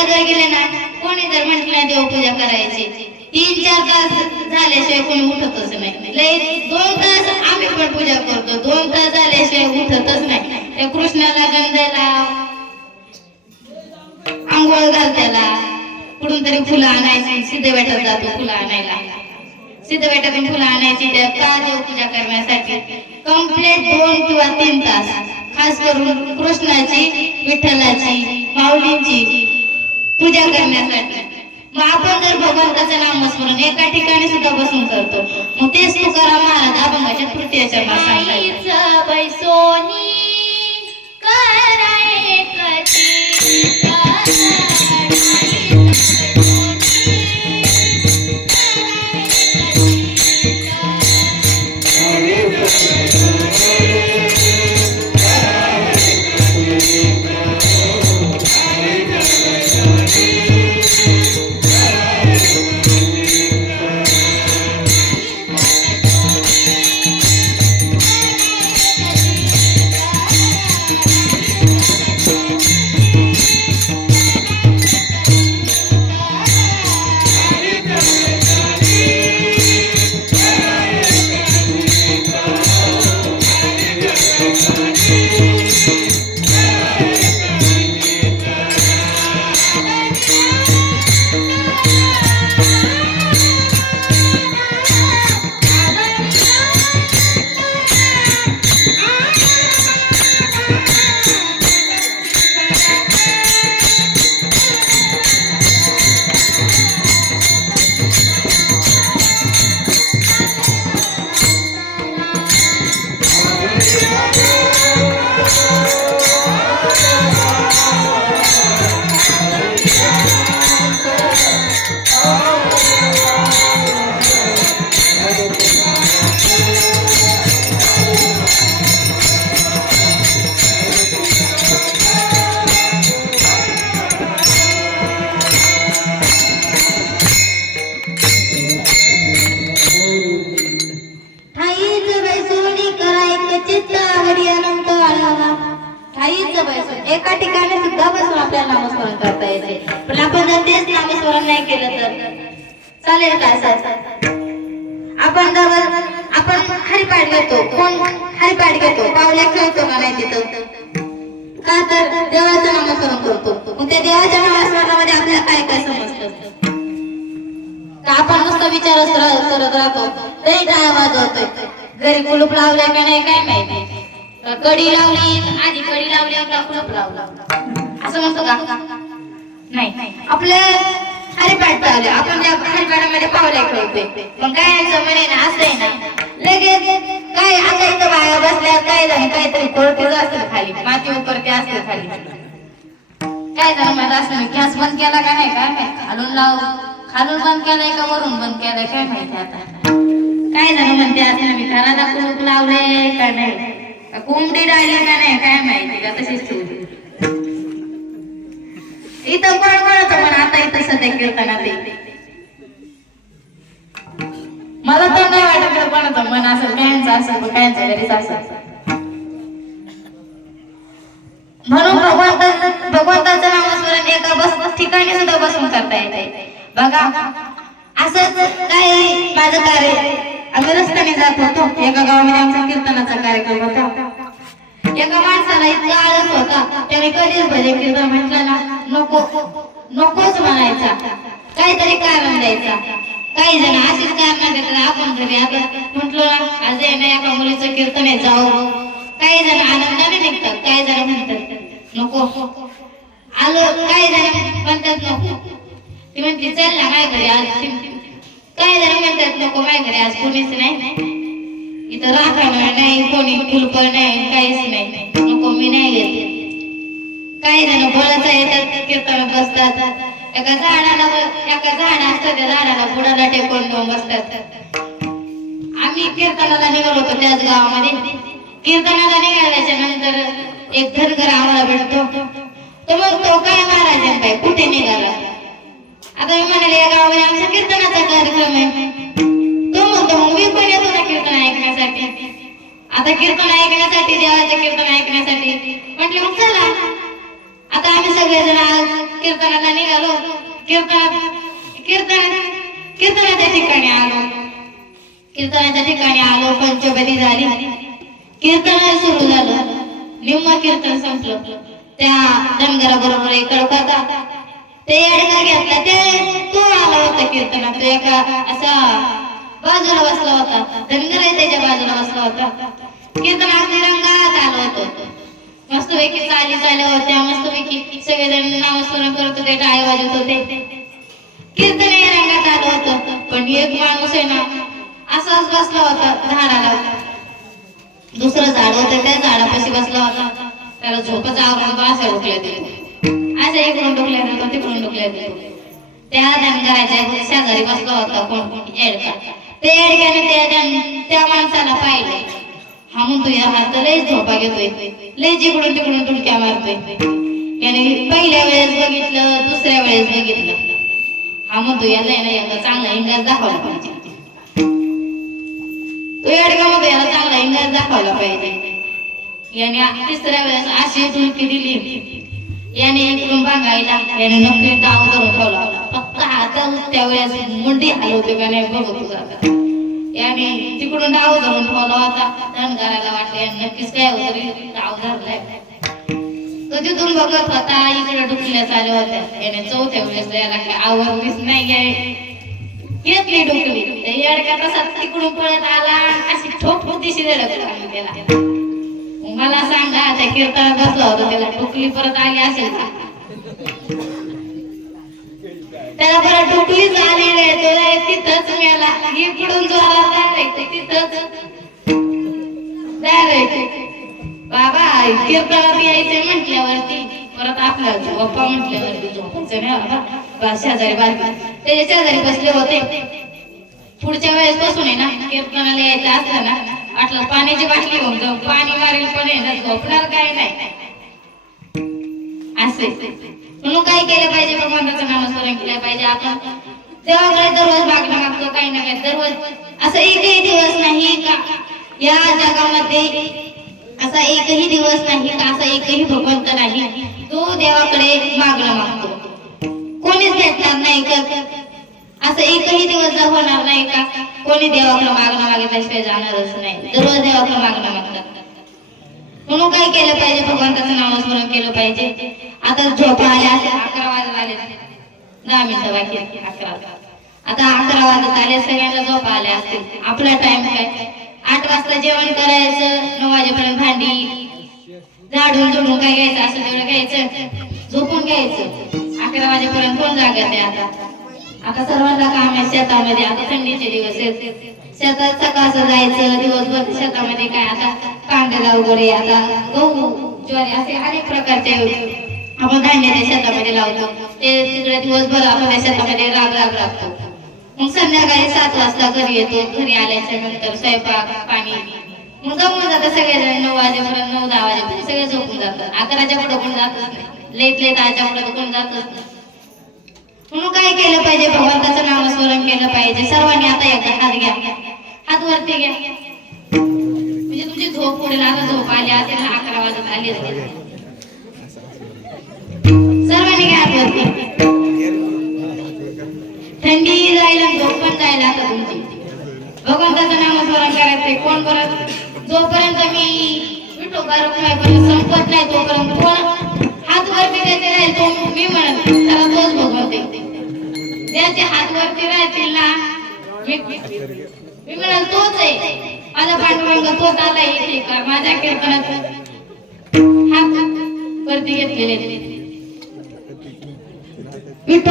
आळंदीला गेले ना कोणी जर म्हटलं देवपूजा करायची तीन चार तास झाल्याशिवाय कोणी उठतच नाही. लय दोन तास आम्ही पण पूजा करतो दोन तास झाल्याशिवाय उठतच नाही. त्या कृष्णाला गंधाला आंघोळ घाल त्याला कुठून तरी फुलं आणायची सिद्ध भेटत जातो फुलं आणायला. सिद्ध भेटातून फुलं आणायची त्या का देवपूजा करण्यासाठी. कंप्लीट दोन किंवा तीन तास खास करून कृष्णाची विठ्ठलाची माऊलींची पूजा करण्यासाठी. मग आपण जर भगवंताचं नामस्मरण एका ठिकाणी सुद्धा बसून करतो मग तेच तुकाराम महाराज अभंगाच्या तृतीयच्या मासा आईचं बैसोनी कराय कधी ठाईच बैसून एका ठिकाणी सुद्धा बसून आपल्याला नामस्मरण करता येते. पण आपण जर तेच नामस्मरण नाही केलं तर? चालेल का असं आपण जर आपण हरिपाठ घेतो. कोण हरिपाठ घेतो? पावल्या खेळतो का नाही तिथं? का तर देवाचं नामस्मरण करतो. मग त्या देवाच्या नामस्मरणामध्ये आपल्याला काय काय समजतं? का आपण नुसतं विचारच करत राहतो? तरी टाळा वाजवतोय. घरी कुलूप लावल्या का नाही काय माहिती? कडी लावली आधी लावली लावलं. असं म्हणतो का नाही. आपले हरिपाठ चालू आपण हरिपाठामध्ये पावल्या खेळतोय मग काय म्हणे ना असं आहे ना लगेच काय आता इथं बाया बसल्या काय झालं काहीतरी खाली. माती उकरते असेल खाली. काय झालं मला असं गॅस बंद केला का नाही काय माहिती? खालून लाव. खालून बंद केलाय का वरून बंद केलाय काय माहिती आता. काय झालं म्हणते असं मी घराला कुलूप लावले का नाही कोंबडी राहिली का नाही काय माहिती का तशीच ठेवली इथं कोण कोणाचं मन? आता इथं सध्या कीर्तना ते. मला तर नाही वाटत का कोणाचं मन असेल कायचं असेल कायचं घरीच असेल. म्हणून भगवंत भगवंताचं नामस्मरण एका बस ठिकाणी सुद्धा बसून करता येते बघा असंच काय माझं कार्य आम्ही रस्त्याने जात होतो. एका गावामध्ये आमचा कीर्तनाचा कार्यक्रम होता. एका माणसाला इतका आळस होता. त्याने कधीच भजन कीर्तन म्हटलं ना नको नकोच म्हणायचा. काहीतरी कारण द्यायचा. काही जण अशीच कारण देतात आपण घरी आता म्हटलो ना आज आहे ना एका मुलीचं कीर्तन आहे जाऊ. काही जण आनंदाने निघतात. काही जण म्हणतात नको. आलो. काही जण म्हणतात नको. ती म्हणते चल ना माझ्या घरी आज काय काही जण म्हणतात नको माझ्या आज कोणीच नाही. इथं राखणार नाही कोणी कुलप नाही काहीच नाही. नको मी नाही येत. काही जण बोलायचं येतात कीर्तन बसतात. एका झाडाला एका झाड असतं त्या झाडाला बुडाला टेकून घेऊन बसतात. आम्ही कीर्तनाला निघालो होतो त्याच गावामध्ये. कीर्तनाला निघाल्याच्या नंतर एक धनगर आम्हाला भेटतो. तो काय महाराज काय कुठे निघाला? आता मी म्हणाले या गावामध्ये आमच्या कीर्तनाचा कार्यक्रम आहे. तो म्हणतो मग मी पण येतो ना कीर्तन ऐकण्यासाठी. आता कीर्तन ऐकण्यासाठी देवाचे कीर्तन ऐकण्यासाठी. म्हटलं मग चला. आता आम्ही सगळेजण आज कीर्तनाला निघालो. कीर्तन कीर्तन कीर्तनाच्या ठिकाणी आलो. कीर्तनाच्या ठिकाणी आलो पंचबली झाली. कीर्तन सुरू झालं. निम्म कीर्तन संपलं. त्या धनगरा बरोबर एक होता ते अडका घेतला ते तो आला होता कीर्तनात तो एका असा बाजूला बसला होता. धनगर त्याच्या बाजूला बसला होता. कीर्तन अगदी आलो होतो. मस्त मस्तपैकी चाली चालल्या होत्या. मस्तपैकी सगळेजण नामस्मरण करत होते. टाळे वाजवत होते. कीर्तन रंगात आलो होतं. पण एक माणूस आहे ना असाच बसला होता झाडाला दुसरं झाड होतं त्या झाडापाशी बसला होता. त्याला झोपच आवरून असे उठले होते. असा इकडून डोकल्या देतो तिकडून डोकल्या देतो त्या धनगराच्या शेजारी बसला होता कोण एडका. ते एडक्याने त्या धन- त्या माणसाला पाहिलं. हा म्हणतो या हात लयच झोपा घेतोय. लय जिकडून तिकडून तुडक्या मारतोय. त्याने पहिल्या वेळेस बघितलं दुसऱ्या वेळेस बघितलं. हा म्हणतो याला याला याला चांगला इंगाज दाखवला पाहिजे. तो एडका म्हणतो याला चांगला इंगाज दाखवला पाहिजे. याने तिसऱ्या वेळेस अशी टुलकी दिली. याने इकडून बघायला याने नोकरी दाव धरून ठेवला. फक्त आता त्यावेळेस मुंडी हलवते का नाही बघत होता याने तिकडून डाव धरून ठेवला होता. धनगराला वाटलं याने नक्कीच काय होत रे, डाव धरलाय. तो तिथून बघत होता इकडे डुकल्या चालू होत्या. याने चौथ्या वेळेस याला काय आवडलीच नाही गे- घेतली डुकली. त्या येडका तसा तिकडून पळत आला अशी ठोक ठोक दिशी धडकला त्याला. मला सांगा त्या कीर्तनात बसला होता त्याला टुकली परत आली असेल त्याला परत टुकलीच आली नाही तो तिथंच मेला इकडून जोरात डायरेक्ट तिथंच. डायरेक्ट बाबा कीर्तनात यायचंय म्हटल्यावरती परत आपला झोपा म्हटल्यावरती झोपायचं नाही बाबा. शेजारी बारकी. त्याच्या शेजारी बसले होते. पुढच्या वेळेस बसून आहे ना कीर्तनाला यायचं असलं ना आटला पाण्याची बाटली होऊन जाऊ पाणी मारेल पण आहे झोपणार काय नाही. असे. म्हणून काय केलं पाहिजे? भगवंताचं नामस्मरण केलं पाहिजे आपण. देवाकडे दररोज मागणं मागतो काही ना काही दररोज. असं एकही दिवस नाही का? या जगामध्ये असा एकही दिवस नाही का? असा एकही भगवंत नाही. तो देवाकडे मागणं मागतो. कोणीच भेटणार नाही का असं एकही दिवस होणार नाही का? कोणी देवाकडे मागणं मागितल्याशिवाय जाणारच नाही. दररोज देवाकडे मागणं मागतात. म्हणून काय केलं पाहिजे? भगवंताचं नामस्मरण केलं पाहिजे. आता झोपा आल्या अकरा वाजत आले. दहा मिनिटं बाकी अकरा आता अकरा वाजत आले सगळ्यांना झोपा आल्या असतील. आपला टाइम काय? आठ वाजता जेवण करायचं नऊ वाजेपर्यंत भांडी झाडून झुडून काय घ्यायचं असं तेवढं घ्यायचं झोपून घ्यायचं. अकरा वाजेपर्यंत कोण जागत आहे आता? आता सर्वांना काम आहे शेतामध्ये. आता थंडीचे दिवस आहेत. शेतात सकाळचं जायचं दिवसभर शेतामध्ये काय आता कांद्याला वगैरे आता गहू ज्वारी असे अनेक प्रकारचे आपण धान्य त्या शेतामध्ये लावतो. ते तिकडे दिवसभर आपण त्या शेतामध्ये राग राग राबतो. मग संध्याकाळी सात वाजता घरी येतो. घरी आल्याच्यानंतर स्वयंपाक पाणी. मग जमून जातात सगळेजण नऊ वाजेपर्यंत नऊ दहा वाजेपर्यंत सगळे झोपून जातात. अकराच्या पुढे कोण जातच नाही. लेट लेट आजच्या पुढे कोण जातच नाही. म्हणून काय केलं पाहिजे? भगवंताचं नामस्मरण केलं पाहिजे. सर्वांनी आता एकदा हात घ्या. हात वरती घ्या. म्हणजे तुझी झोप उडेल आता झोप आली असेल अकरा वाजत आली असेल सर्वांनी घ्या हात वरती. थंडी जायला झोप पण जायला आता तुमची. भगवंताचं नामस्मरण करायचंय. कोण परत? जोपर्यंत मी विठोबा संपत नाही तोपर्यंत कोण? हात वरती द्यायचे नाही तो मी म्हणत त्याला तोच भोगवते. आहे. ज्याचे हात वरती राहतील ना मी म्हणाल तोच आहे. माझा पांडुरंग तोच आला इथे का माझ्या कीर्तनात हात वरती घेतलेले हात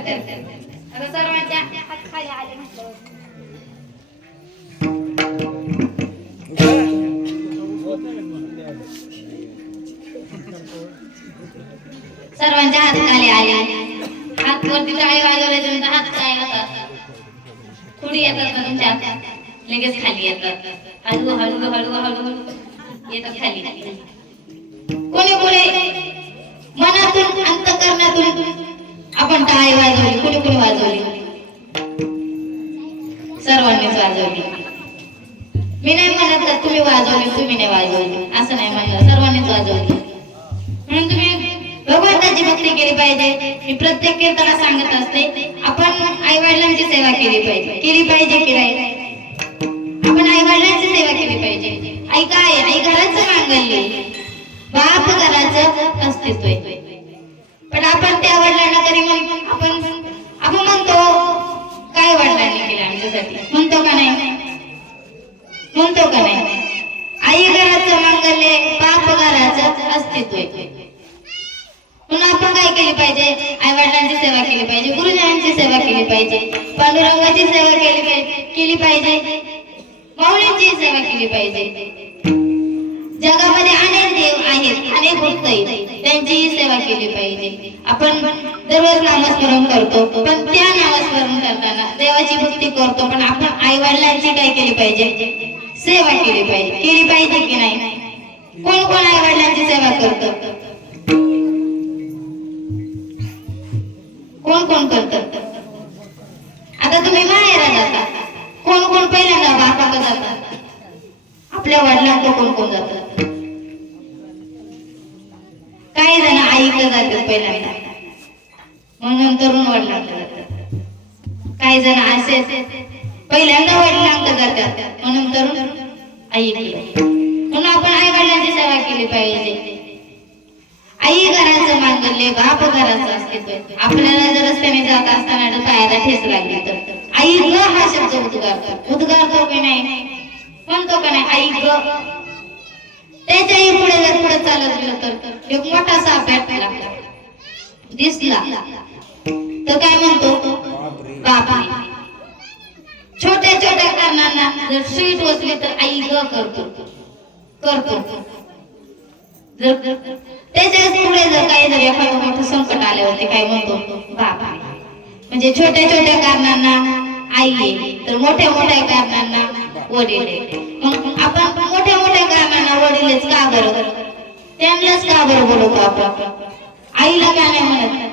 करतात आता सर्वांच्या हात खाली आले. सर्वांच्या हात खाली आले हात वरती टाळी वाजवले नंतर हात काय होतात थोडी येतात तुमच्या? लगेच खाली येतात. हळू हळू हळू हळू. येतात खाली. कोणी कोणी? मनातून अंतकरणातून आपण टाळी वाजवली? कुठे कुठे वाजवली? सर्वांनीच वाजवली. मी नाही म्हणत का तुम्ही वाजवली तुम्ही नाही वाजवली. असं नाही म्हणलं. सर्वांनीच वाजवली. म्हणून तुम्ही भगवंताची भक्ती केली पाहिजे. मी प्रत्येक कीर्तना सांगत असते आपण आई वडिलांची सेवा केली पाहिजे. केली पाहिजे की नाही? आपण आई वडिलांची सेवा केली पाहिजे. आई काय? आई घराचं मांगल्य बाप घराचं अस्तित्व पण आपण त्या वडिलांना आपण दररोज नामस्मरण करतो पण त्या नामस्मरण करताना देवाची भक्ती करतो पण आपण आई वडिलांची काय केली पाहिजे? सेवा केली पाहिजे. केली पाहिजे की नाही? कोण कोण आई वडिलांची सेवा करतो? कोण कोण करत? आता तुम्ही माहेरा जाता. कोण कोण पहिल्यांदा बापाकडे जातात आपल्या वडिलांकडे कोण कोण जातात काही जण आईकडे जातात पहिल्यांदा. मग तरुण वडिलांकडे जातात काही जण असे पहिल्यांदा वडिलांकडे जातात मग नंतरून आई म्हणून आपण आई वडिलांची सेवा केली पाहिजे. आई घराचं मांगल्य बाप घराचं अस्तित्व. आपल्याला जर रस्त्याने जात असताना पायाला ठेच लागली तर. आई ग हा शब्द उद्गार उद्गार तो की नाही? म्हणतो का नाही आई ग. त्याच्याही पुढे जर पुढे चालत गेलं तर एक मोठा साप भेटला. दिसला. तर काय म्हणतो? बापरे. छोट्या छोट्या कारणांना जर स्वीट वसली तर आई ग करतो. करतो. जर त्याच्याच पुढे जर काही जर एखादं मोठं संकट आल्यावरती काय म्हणतो? बाबा म्हणजे छोट्या छोट्या कारणांना आई आहे तर मोठ्या मोठ्या कारणांना वडील आहे. मग आपण मोठ्या मोठ्या कारणांना वडीलच का बरं? त्यांनाच का बरं बोलवतो आपण? आईला का नाही म्हणत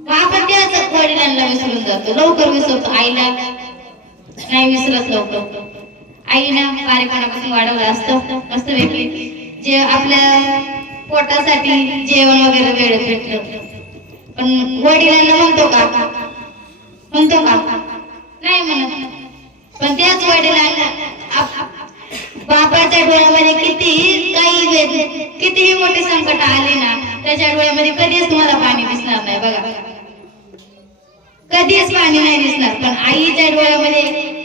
मग आपण त्याच वडिलांना विसरून जातो? लवकर विसरतो आईला. नाही विसरत लवकर. आईना बारीपणापासून वाढवलं असतं. मस्त वेगळी जे आपल्या पोटासाठी जेवण वगैरे वेळ भेटलं. पण वडिलांना म्हणतो का? म्हणतो का? नाही म्हणत. पण त्याच वडिलांना बापाच्या डोळ्यामध्ये किती काही वेद कितीही मोठे संकट आले ना त्याच्या डोळ्यामध्ये कधीच तुम्हाला पाणी दिसणार नाही बघा. कधीच पाणी नाही दिसणार पण आईच्या डोळ्यामध्ये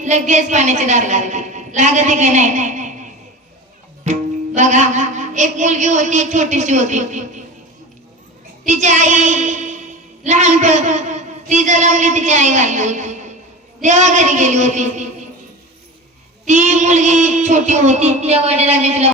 लगेच पाण्याची दार लागते. लागते की नाही? बघा एक मुलगी होती छोटीशी होती. तिची आई लहानपण ती जन्मली तिची आई वाढली होती. देवाघरी गेली होती. ती मुलगी छोटी होती त्या वडिलांनी तिला